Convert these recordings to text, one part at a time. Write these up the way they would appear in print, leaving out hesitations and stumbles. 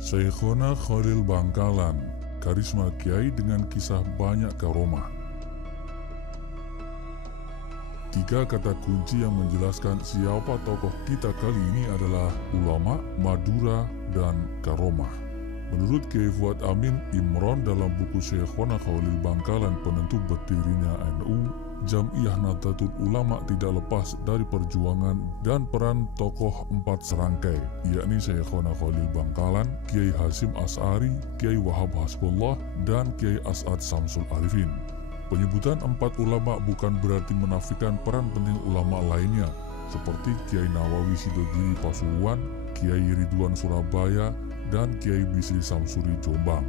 Syekhona Khalil Bangkalan, karisma kiai dengan kisah banyak karomah. 3 kata kunci yang menjelaskan siapa tokoh kita kali ini adalah ulama, Madura, dan karomah. Menurut Kiai Fuad Amin Imron dalam buku Syekhona Khalil Bangkalan penentu berdirinya NU, Jam'iyah Nahdlatul Ulama tidak lepas dari perjuangan dan peran tokoh 4 serangkai, yakni Syekhona Khalil Bangkalan, Kiai Hasyim Asy'ari, Kiai Wahab Hasbullah, dan Kiai As'ad Syamsul Arifin. Penyebutan 4 ulama bukan berarti menafikan peran penting ulama lainnya, seperti Kiai Nawawi Sidogiri Pasuruan, Kiai Ridwan Surabaya, dan Kiai Bisri Samsuri Jombang.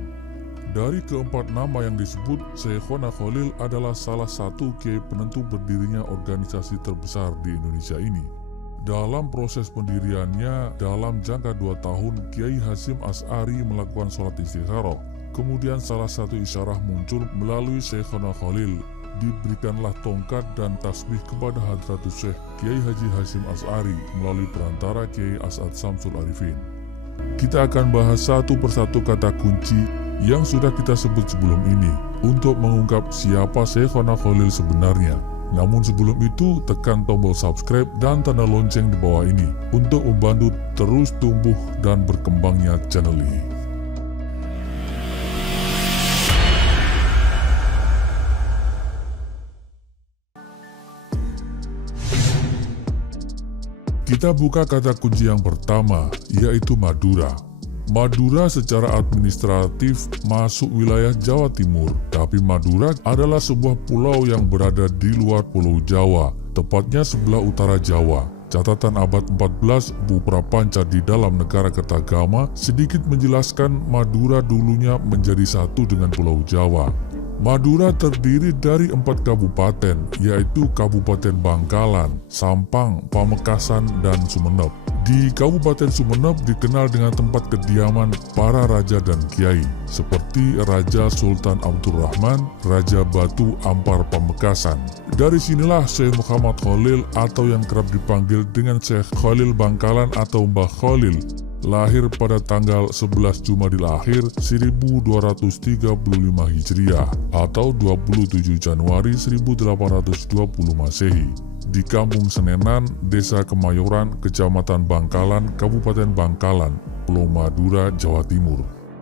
Dari keempat nama yang disebut, Syekhona Khalil adalah salah satu kiai penentu berdirinya organisasi terbesar di Indonesia ini. Dalam proses pendiriannya, dalam jangka 2 tahun, Kiai Hasyim Asy'ari melakukan sholat istikharah. Kemudian salah satu isyarah muncul melalui Syekhona Khalil. Diberikanlah tongkat dan tasbih kepada Hadratus Syekh Kiai Haji Hasyim Asy'ari melalui perantara Kiai As'ad Syamsul Arifin. Kita akan bahas satu persatu kata kunci yang sudah kita sebut sebelum ini untuk mengungkap siapa Syekhona Khalil sebenarnya. Namun sebelum itu, tekan tombol subscribe dan tanda lonceng di bawah ini untuk membantu terus tumbuh dan berkembangnya channel ini. Kita buka kata kunci yang pertama, yaitu Madura. Madura secara administratif masuk wilayah Jawa Timur, tapi Madura adalah sebuah pulau yang berada di luar Pulau Jawa, tepatnya sebelah utara Jawa. Catatan abad 14 Bu Prapanca di dalam Negara Kertagama sedikit menjelaskan Madura dulunya menjadi satu dengan Pulau Jawa. Madura terdiri dari 4 kabupaten, yaitu Kabupaten Bangkalan, Sampang, Pamekasan, dan Sumeneb. Di Kabupaten Sumeneb dikenal dengan tempat kediaman para raja dan kiai, seperti Raja Sultan Abdurrahman, Raja Batu Ampar Pamekasan. Dari sinilah Syekh Muhammad Khalil atau yang kerap dipanggil dengan Syekh Khalil Bangkalan atau Mbah Khalil, lahir pada tanggal 11 Jumadil Akhir 1235 Hijriah atau 27 Januari 1820 Masehi di Kampung Senenan, Desa Kemayoran, Kecamatan Bangkalan, Kabupaten Bangkalan, Pulau Madura, Jawa Timur.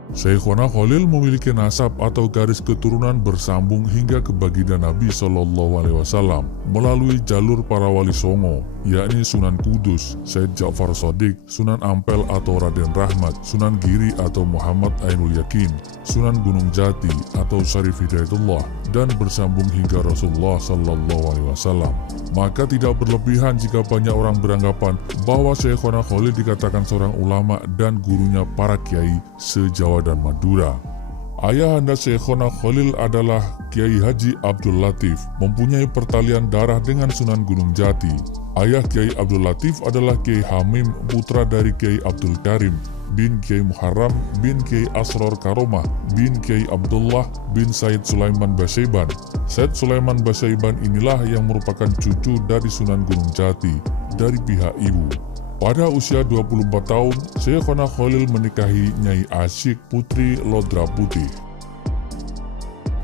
Syekhona Khalil memiliki nasab atau garis keturunan bersambung hingga ke baginda Nabi SAW melalui jalur para wali songo, yakni Sunan Kudus, Syed Ja'far Shadiq, Sunan Ampel atau Raden Rahmat, Sunan Giri atau Muhammad Ainul Yakin, Sunan Gunung Jati atau Syarif Hidayatullah, dan bersambung hingga Rasulullah SAW. Maka tidak berlebihan jika banyak orang beranggapan bahwa Syekhona Khalil dikatakan seorang ulama dan gurunya para kiai se-Jawa dan Madura. Ayahanda Syekhona Khalil adalah Kiai Haji Abdul Latif, mempunyai pertalian darah dengan Sunan Gunung Jati. Ayah Kiai Abdul Latif adalah Kiai Hamim, putra dari Kiai Abdul Karim bin Kiai Muharram bin Kiai Asror Karomah bin Kiai Abdullah bin Said Sulaiman Basaiban. Said Sulaiman Basaiban inilah yang merupakan cucu dari Sunan Gunung Jati dari pihak ibu. Pada usia 24 tahun, Syekhona Khalil menikahi Nyai Asyik Putri Lodra Putih.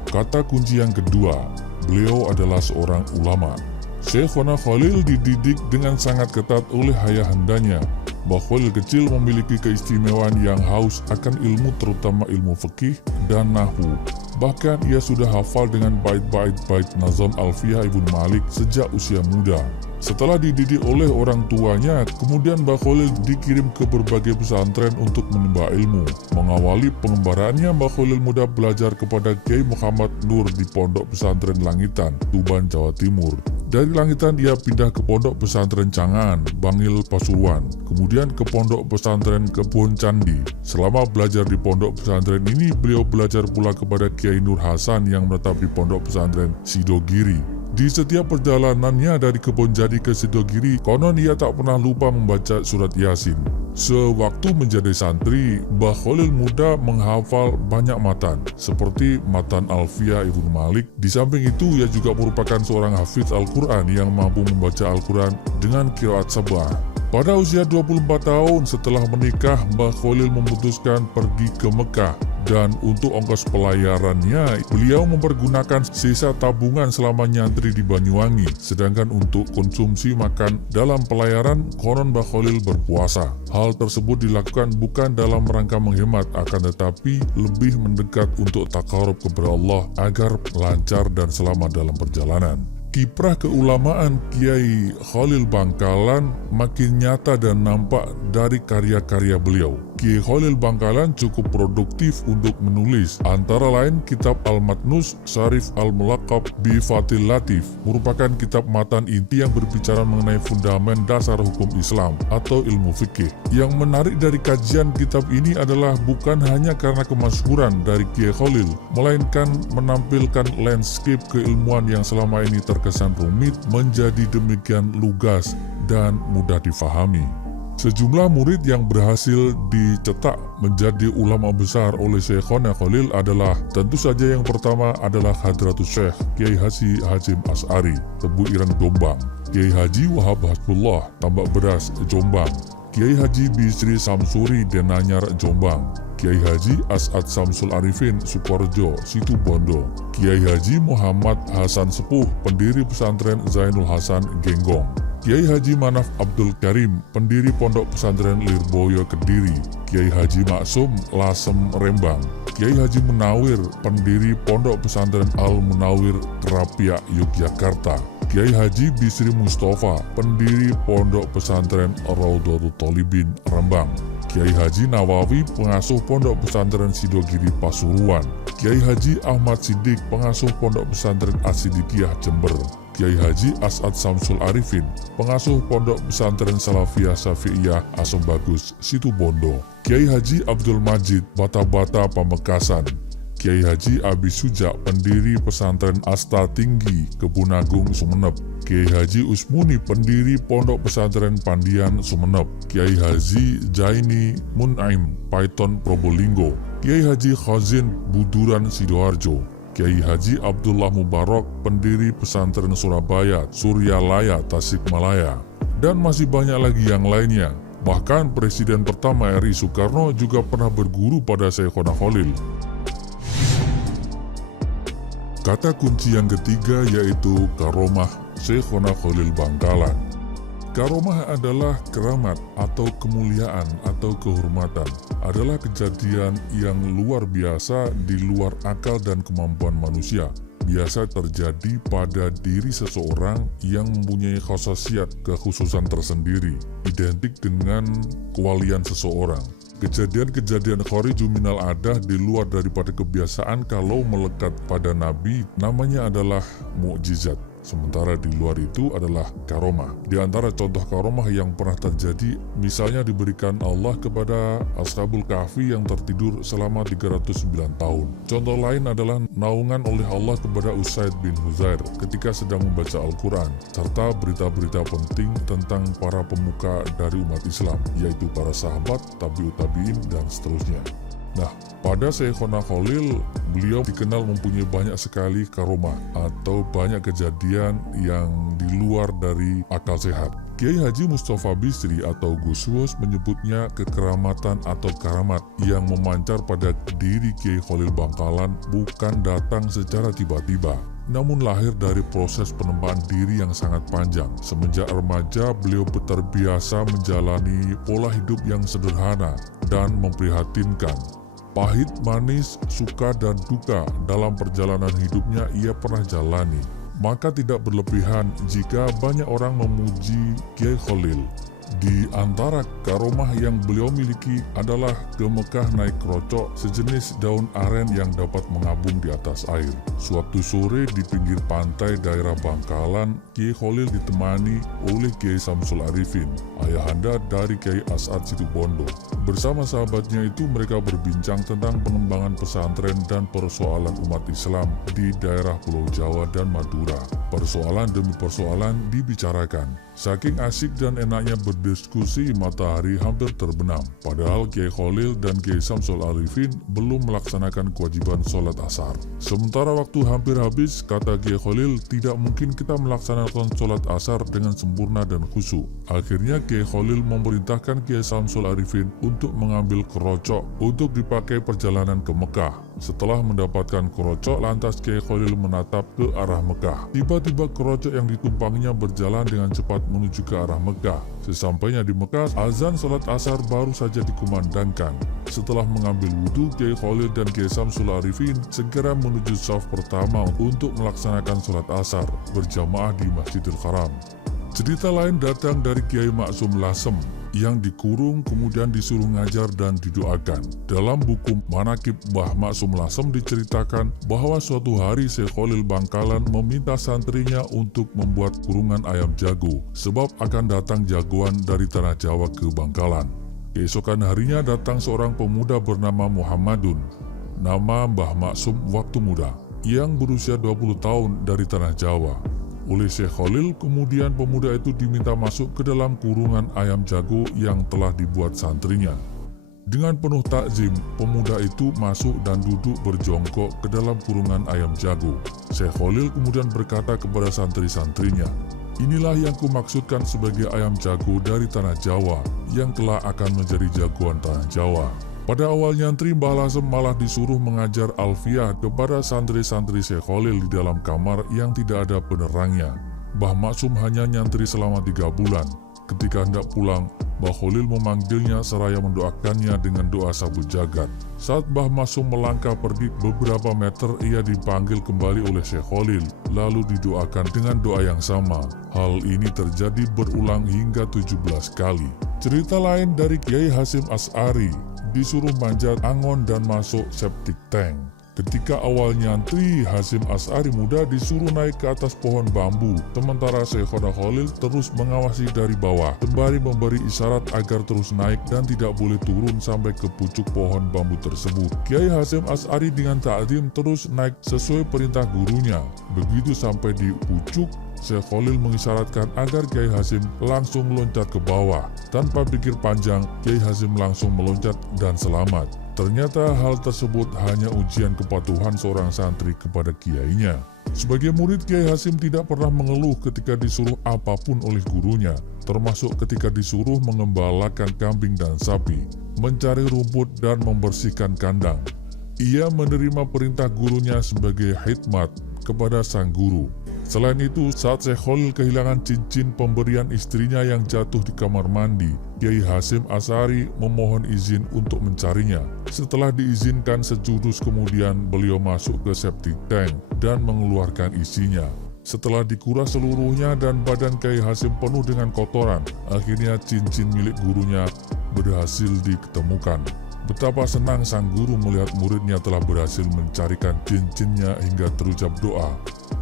Kata kunci yang kedua, beliau adalah seorang ulama. Syekhona Khalil dididik dengan sangat ketat oleh ayahandanya. Mbah Khalil kecil memiliki keistimewaan yang haus akan ilmu, terutama ilmu fikih dan nahwu. Bahkan ia sudah hafal dengan bait-bait Nazam Alfiyah Ibnu Malik sejak usia muda. Setelah dididik oleh orang tuanya, kemudian Mbah Khalil dikirim ke berbagai pesantren untuk menimba ilmu. Mengawali pengembarannya, Mbah Khalil muda belajar kepada Kiai Muhammad Nur di Pondok Pesantren Langitan, Tuban, Jawa Timur. Dari Langitan ia pindah ke Pondok Pesantren Cangaan, Bangil, Pasuruan. Kemudian ke Pondok Pesantren Kebon Candi. Selama belajar di pondok pesantren ini, beliau belajar pula kepada Kiai Nur Hasan yang menetap di Pondok Pesantren Sidogiri. Di setiap perjalanannya dari Kebon Jadi ke Sidogiri, konon ia tak pernah lupa membaca surat Yasin. Sewaktu menjadi santri, Mbah Khalil muda menghafal banyak matan, seperti matan Alfiyah Ibnu Malik. Di samping itu, ia juga merupakan seorang hafiz Al-Quran yang mampu membaca Al-Quran dengan qiraat sabah. Pada usia 24 tahun setelah menikah, Mbah Khalil memutuskan pergi ke Mekah. Dan untuk ongkos pelayarannya, beliau mempergunakan sisa tabungan selama nyantri di Banyuwangi. Sedangkan untuk konsumsi makan dalam pelayaran, konon Mbah Khalil berpuasa. Hal tersebut dilakukan bukan dalam rangka menghemat, akan tetapi lebih mendekat untuk takarub kepada Allah agar lancar dan selamat dalam perjalanan. Kiprah keulamaan Kiai Khalil Bangkalan makin nyata dan nampak dari karya-karya beliau. Kiai Khalil Bangkalan cukup produktif untuk menulis, antara lain kitab Al-Matnus Syarif Al-Mulaqab bi Fathil Latif, merupakan kitab matan inti yang berbicara mengenai fundamen dasar hukum Islam atau ilmu fikih. Yang menarik dari kajian kitab ini adalah bukan hanya karena kemasyhuran dari Kiai Khalil, melainkan menampilkan landscape keilmuan yang selama ini terkesan rumit menjadi demikian lugas dan mudah difahami. Sejumlah murid yang berhasil dicetak menjadi ulama besar oleh Syekhona Khalil adalah tentu saja yang pertama adalah Hadratus Syekh Kiai Haji Hashim Asy'ari, Tebu Ireng Jombang, Kiai Haji Wahab Hasbullah, Tambak Beras Jombang, Kiai Haji Bisri Samsuri Denanyar Jombang, Kiai Haji As'ad Samsul Arifin Sukorejo Situbondo, Kiai Haji Muhammad Hasan Sepuh, pendiri pesantren Zainul Hasan Genggong, Kiai Haji Manaf Abdul Karim, pendiri Pondok Pesantren Lirboyo Kediri, Kiai Haji Maksum Lasem Rembang, Kiai Haji Munawir, pendiri Pondok Pesantren Al-Munawir Kerapia Yogyakarta, Kiai Haji Bisri Mustafa, pendiri Pondok Pesantren Raudhatul Thalibin Rembang, Kiai Haji Nawawi, pengasuh Pondok Pesantren Sidogiri Pasuruan, Kiai Haji Ahmad Siddiq, pengasuh Pondok Pesantren As-Siddiqiyah Jember, Kiai Haji As'ad Samsul Arifin, pengasuh Pondok Pesantren Salafiyah Syafi'iyah Asem Bagus Situbondo, Kiai Haji Abdul Majid Bata-Bata Pamekasan, Kiai Haji Abi Suja, pendiri Pesantren Asta Tinggi Kebun Sumeneb, Kiai Haji Usmuni, pendiri Pondok Pesantren Pandian Sumeneb, Kiai Haji Jaini Munaim Paiton Probolinggo, Kiai Haji Khazin Buduran Sidoarjo, Kiai Haji Abdullah Mubarak, pendiri Pesantren Surabaya Suryalaya Tasikmalaya, dan masih banyak lagi yang lainnya. Bahkan Presiden pertama RI Soekarno juga pernah berguru pada Syekhona Khalil. Kata kunci yang ketiga yaitu karomah Syekhona Khalil Bangkalan. Karomah adalah keramat atau kemuliaan atau kehormatan, adalah kejadian yang luar biasa di luar akal dan kemampuan manusia. Biasa terjadi pada diri seseorang yang mempunyai khasasiat kekhususan tersendiri, identik dengan kewalian seseorang. Kejadian-kejadian khariju minal adah di luar daripada kebiasaan kalau melekat pada Nabi namanya adalah mukjizat. Sementara di luar itu adalah karomah. Di antara contoh karomah yang pernah terjadi, misalnya diberikan Allah kepada Ashabul Kahfi yang tertidur selama 309 tahun. Contoh lain adalah naungan oleh Allah kepada Usaid bin Huzair ketika sedang membaca Al-Quran, serta berita-berita penting tentang para pemuka dari umat Islam, yaitu para sahabat, tabi'ut tabi'in, dan seterusnya. Nah, pada Syekhona Khalil, beliau dikenal mempunyai banyak sekali karomah atau banyak kejadian yang di luar dari akal sehat. Kiai Haji Mustafa Bisri atau Guswus menyebutnya kekeramatan atau karamat yang memancar pada diri Kiai Khalil Bangkalan bukan datang secara tiba-tiba, namun lahir dari proses penembaan diri yang sangat panjang. Semenjak remaja, beliau terbiasa menjalani pola hidup yang sederhana dan memprihatinkan. Pahit, manis, suka, dan duka dalam perjalanan hidupnya ia pernah jalani. Maka tidak berlebihan jika banyak orang memuji Kiai Khalil. Di antara karomah yang beliau miliki adalah ke Mekah naik krocok, sejenis daun aren yang dapat mengabung di atas air. Suatu sore di pinggir pantai daerah Bangkalan, Kiai Khalil ditemani oleh Kiai Samsul Arifin, ayahanda dari Kiai As'ad Situbondo. Bersama sahabatnya itu mereka berbincang tentang pengembangan pesantren dan persoalan umat Islam di daerah Pulau Jawa dan Madura. Persoalan demi persoalan dibicarakan. Saking asik dan enaknya berdiskusi, matahari hampir terbenam. Padahal Kiai Kholil dan Kiai Samsul Arifin belum melaksanakan kewajiban sholat asar. Sementara waktu hampir habis, kata Kiai Kholil, tidak mungkin kita melaksanakan sholat asar dengan sempurna dan khusyuk. Akhirnya Kiai Kholil memerintahkan Kiai Samsul Arifin untuk mengambil kerocok untuk dipakai perjalanan ke Mekah. Setelah mendapatkan kerocok, lantas Kiai Kholil menatap ke arah Mekah. Tiba-tiba kerocok yang ditumpanginya berjalan dengan cepat menuju ke arah Mekah. Sesampainya di Mekah, azan sholat asar baru saja dikumandangkan. Setelah mengambil wudhu, Kiai Kholil dan Kiai Samsul Arifin segera menuju shaf pertama untuk melaksanakan sholat asar berjamaah di Masjidil Haram. Cerita lain datang dari Kiai Maksum Lasem yang dikurung kemudian disuruh ngajar dan didoakan. Dalam buku Manaqib Mbah Maksum Lasem diceritakan bahwa suatu hari Syekh Kholil Bangkalan meminta santrinya untuk membuat kurungan ayam jago, sebab akan datang jagoan dari tanah Jawa ke Bangkalan. Keesokan harinya datang seorang pemuda bernama Muhammadun, nama Mbah Maksum waktu muda, yang berusia 20 tahun dari tanah Jawa. Oleh Syekh Kholil, kemudian pemuda itu diminta masuk ke dalam kurungan ayam jago yang telah dibuat santrinya. Dengan penuh takzim, pemuda itu masuk dan duduk berjongkok ke dalam kurungan ayam jago. Syekh Kholil kemudian berkata kepada santri-santrinya, "Inilah yang kumaksudkan sebagai ayam jago dari tanah Jawa, yang kelak akan menjadi jagoan tanah Jawa." Pada awal nyantri, Mbah Lasem malah disuruh mengajar alfiah kepada santri-santri Syekh Kholil di dalam kamar yang tidak ada penerangnya. Mbah Maksum hanya nyantri selama 3 bulan. Ketika hendak pulang, Mbah Kholil memanggilnya seraya mendoakannya dengan doa sabut jagat. Saat Mbah Maksum melangkah pergi beberapa meter, ia dipanggil kembali oleh Syekh Kholil, lalu didoakan dengan doa yang sama. Hal ini terjadi berulang hingga 17 kali. Cerita lain dari Kiai Hasyim Asy'ari, disuruh manjat angon dan masuk septic tank. Ketika awal nyantri, Hasyim Asy'ari muda disuruh naik ke atas pohon bambu, sementara Syekhona Kholil terus mengawasi dari bawah, sembari memberi isyarat agar terus naik dan tidak boleh turun sampai ke pucuk pohon bambu tersebut. Kiai Hasyim Asy'ari dengan ta'zim terus naik sesuai perintah gurunya. Begitu sampai di pucuk, Syekh Kholil mengisyaratkan agar Kiai Hasyim langsung loncat ke bawah. Tanpa pikir panjang, Kiai Hasyim langsung meloncat dan selamat. Ternyata hal tersebut hanya ujian kepatuhan seorang santri kepada kiainya. Sebagai murid, Kiai Hasyim tidak pernah mengeluh ketika disuruh apapun oleh gurunya, termasuk ketika disuruh mengembalakan kambing dan sapi, mencari rumput dan membersihkan kandang. Ia menerima perintah gurunya sebagai khidmat kepada sang guru. Selain itu, saat Syekh Kholil kehilangan cincin pemberian istrinya yang jatuh di kamar mandi, Kiai Hasyim Asy'ari memohon izin untuk mencarinya. Setelah diizinkan sejurus, kemudian beliau masuk ke septic tank dan mengeluarkan isinya. Setelah dikuras seluruhnya dan badan Kiai Hasyim penuh dengan kotoran, akhirnya cincin milik gurunya berhasil diketemukan. Betapa senang sang guru melihat muridnya telah berhasil mencarikan cincinnya hingga terucap doa,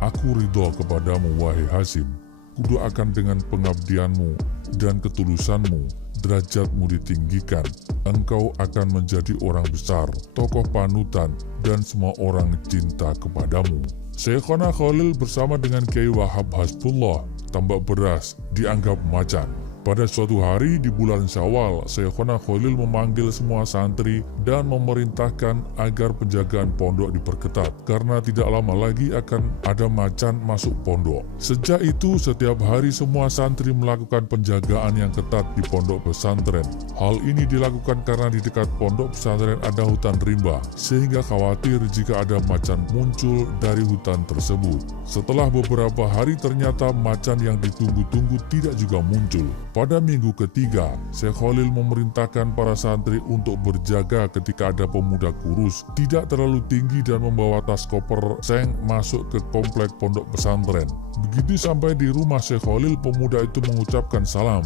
"Aku ridho kepadamu, wahai Hasyim. Kudoakan dengan pengabdianmu dan ketulusanmu, derajatmu ditinggikan. Engkau akan menjadi orang besar, tokoh panutan, dan semua orang cinta kepadamu." Syekhona Kholil bersama dengan Kiai Wahab Hasbullah, tambak beras, dianggap macan. Pada suatu hari di bulan Syawal, Syekhona Kholil memanggil semua santri dan memerintahkan agar penjagaan pondok diperketat, karena tidak lama lagi akan ada macan masuk pondok. Sejak itu, setiap hari semua santri melakukan penjagaan yang ketat di pondok pesantren. Hal ini dilakukan karena di dekat pondok pesantren ada hutan rimba, sehingga khawatir jika ada macan muncul dari hutan tersebut. Setelah beberapa hari, ternyata macan yang ditunggu-tunggu tidak juga muncul. Pada minggu ketiga, Syekh Kholil memerintahkan para santri untuk berjaga ketika ada pemuda kurus, tidak terlalu tinggi dan membawa tas koper seng masuk ke komplek pondok pesantren. Begitu sampai di rumah Syekh Kholil, pemuda itu mengucapkan salam.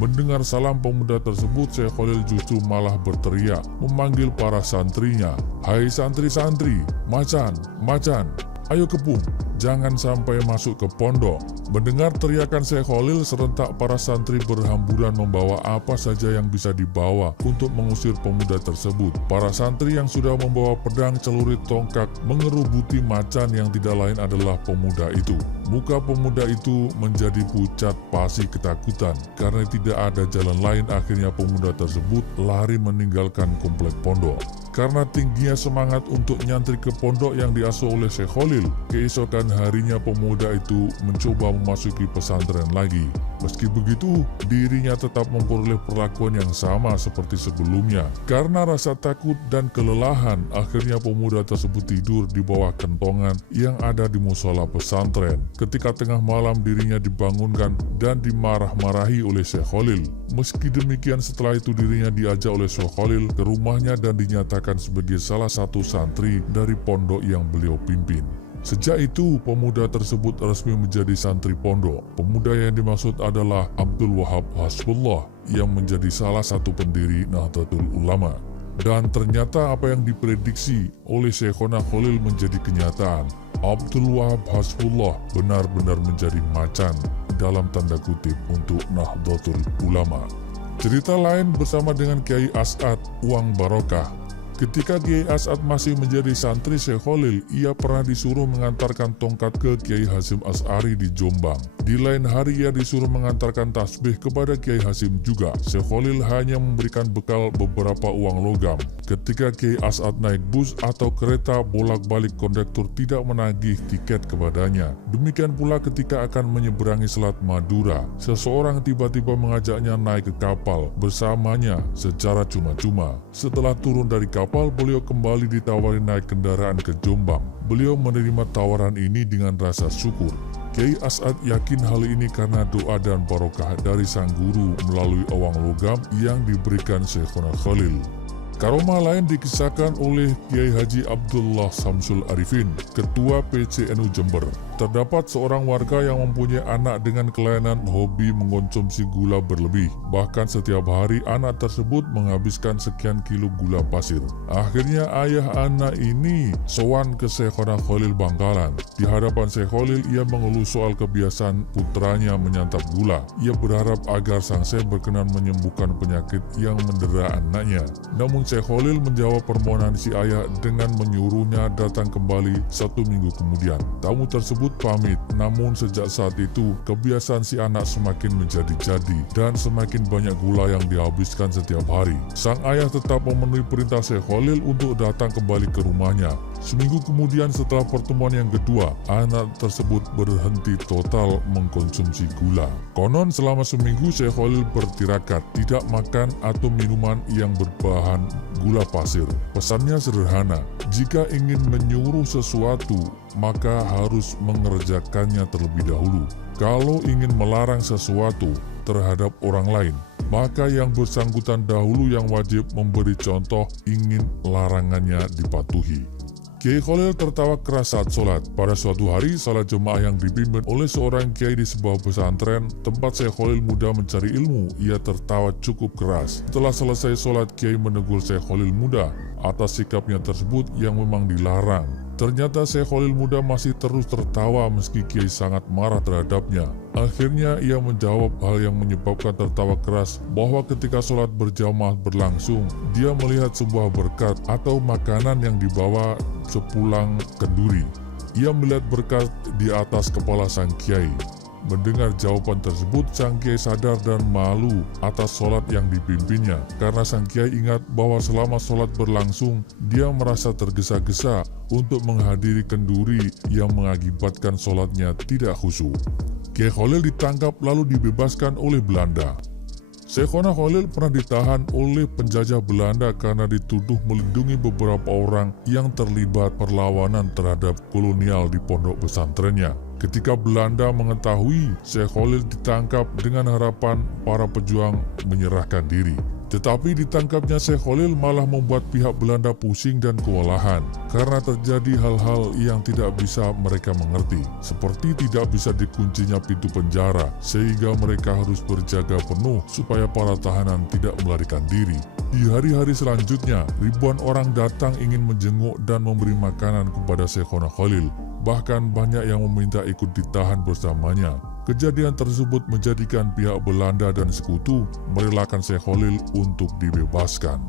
Mendengar salam pemuda tersebut, Syekh Kholil justru malah berteriak, memanggil para santrinya, "Hai santri-santri, macan, macan, ayo kepung, jangan sampai masuk ke pondok. Mendengar teriakan Syekh Khalil, serentak para santri berhamburan membawa apa saja yang bisa dibawa untuk mengusir pemuda tersebut. Para santri yang sudah membawa pedang, celurit, tongkat mengerubuti macan yang tidak lain adalah pemuda itu. Muka pemuda itu menjadi pucat pasi ketakutan karena tidak ada jalan lain. Akhirnya pemuda tersebut lari meninggalkan komplek pondok. Karena tingginya semangat untuk nyantri ke pondok yang diasuh oleh Syekh Khalil, keesokan harinya pemuda itu mencoba memasuki pesantren lagi. Meski begitu, dirinya tetap memperoleh perlakuan yang sama seperti sebelumnya. Karena rasa takut dan kelelahan, akhirnya pemuda tersebut tidur di bawah kentongan yang ada di musola pesantren. Ketika tengah malam dirinya dibangunkan dan dimarah-marahi oleh Syekh Khalil. Meski demikian, setelah itu dirinya diajak oleh Syekh Khalil ke rumahnya dan dinyatakan sebagai salah satu santri dari pondok yang beliau pimpin. Sejak itu, pemuda tersebut resmi menjadi santri pondok. Pemuda yang dimaksud adalah Abdul Wahab Hasbullah yang menjadi salah satu pendiri Nahdlatul Ulama. Dan ternyata apa yang diprediksi oleh Syekhona Khalil menjadi kenyataan. Abdul Wahab Hasbullah benar-benar menjadi macan dalam tanda kutip untuk Nahdlatul Ulama. Cerita lain bersama dengan Kiai As'ad Uang Barokah. Ketika Kiai As'ad masih menjadi santri Syekh Khalil, ia pernah disuruh mengantarkan tongkat ke Kiai Hasyim Asy'ari di Jombang. Di lain hari ia disuruh mengantarkan tasbih kepada Kiai Hasyim juga. Syekh Khalil hanya memberikan bekal beberapa uang logam. Ketika Kiai As'ad naik bus atau kereta, bolak-balik kondektur tidak menagih tiket kepadanya. Demikian pula ketika akan menyeberangi Selat Madura, seseorang tiba-tiba mengajaknya naik ke kapal bersamanya secara cuma-cuma. Setelah turun dari kapal, beliau kembali ditawari naik kendaraan ke Jombang. Beliau menerima tawaran ini dengan rasa syukur. Kiai As'ad yakin hal ini karena doa dan barokah dari sang guru melalui uang logam yang diberikan Syekhona Khalil. Karomah lain dikisahkan oleh Kiai Haji Abdullah Samsul Arifin, Ketua PCNU Jember. Terdapat seorang warga yang mempunyai anak dengan kelainan hobi mengkonsumsi gula berlebih. Bahkan setiap hari anak tersebut menghabiskan sekian kilo gula pasir. Akhirnya ayah anak ini sowan ke Syekhona Khalil Bangkalan. Di hadapan Syekh Khalil, ia mengeluh soal kebiasaan putranya menyantap gula. Ia berharap agar sang Syekh berkenan menyembuhkan penyakit yang mendera anaknya. Namun Syekh Khalil menjawab permohonan si ayah dengan menyuruhnya datang kembali 1 minggu kemudian. Tamu tersebut pamit, namun sejak saat itu kebiasaan si anak semakin menjadi-jadi dan semakin banyak gula yang dihabiskan setiap hari. Sang ayah tetap memenuhi perintah Syekh Khalil untuk datang kembali ke rumahnya. Seminggu kemudian setelah pertemuan yang kedua, anak tersebut berhenti total mengkonsumsi gula. Konon selama seminggu Syekh Khalil bertirakat tidak makan atau minuman yang berbahan gula pasir. Pesannya sederhana, jika ingin menyuruh sesuatu, maka harus mengerjakannya terlebih dahulu. Kalau ingin melarang sesuatu terhadap orang lain, maka yang bersangkutan dahulu yang wajib memberi contoh ingin larangannya dipatuhi. Kiai Khalil tertawa keras saat sholat. Pada suatu hari, salat jemaah yang dipimpin oleh seorang kiai di sebuah pesantren tempat Syekh Khalil muda mencari ilmu. Ia tertawa cukup keras. Setelah selesai sholat, kiai menegur Syekh Khalil muda atas sikapnya tersebut yang memang dilarang. Ternyata Syekh Khalil muda masih terus tertawa meski kiai sangat marah terhadapnya. Akhirnya ia menjawab hal yang menyebabkan tertawa keras, bahwa ketika sholat berjamaah berlangsung, dia melihat sebuah berkat atau makanan yang dibawa sepulang kenduri. Ia melihat berkat di atas kepala sang kiai. Mendengar jawaban tersebut, sang kiai sadar dan malu atas sholat yang dipimpinnya. Karena sang kiai ingat bahwa selama sholat berlangsung, dia merasa tergesa-gesa untuk menghadiri kenduri yang mengakibatkan sholatnya tidak khusyuk. Kiai Khalil ditangkap lalu dibebaskan oleh Belanda. Syekhona Khalil pernah ditahan oleh penjajah Belanda karena dituduh melindungi beberapa orang yang terlibat perlawanan terhadap kolonial di pondok pesantrennya. Ketika Belanda mengetahui, Syekh Khalil ditangkap dengan harapan para pejuang menyerahkan diri. Tetapi ditangkapnya Syekh Khalil malah membuat pihak Belanda pusing dan kewalahan karena terjadi hal-hal yang tidak bisa mereka mengerti, seperti tidak bisa dikuncinya pintu penjara sehingga mereka harus berjaga penuh supaya para tahanan tidak melarikan diri. Di hari-hari selanjutnya, ribuan orang datang ingin menjenguk dan memberi makanan kepada Syekhona Khalil. bahkan banyak yang meminta ikut ditahan bersamanya. Kejadian tersebut menjadikan pihak Belanda dan sekutu merelakan Syekh Khalil untuk dibebaskan.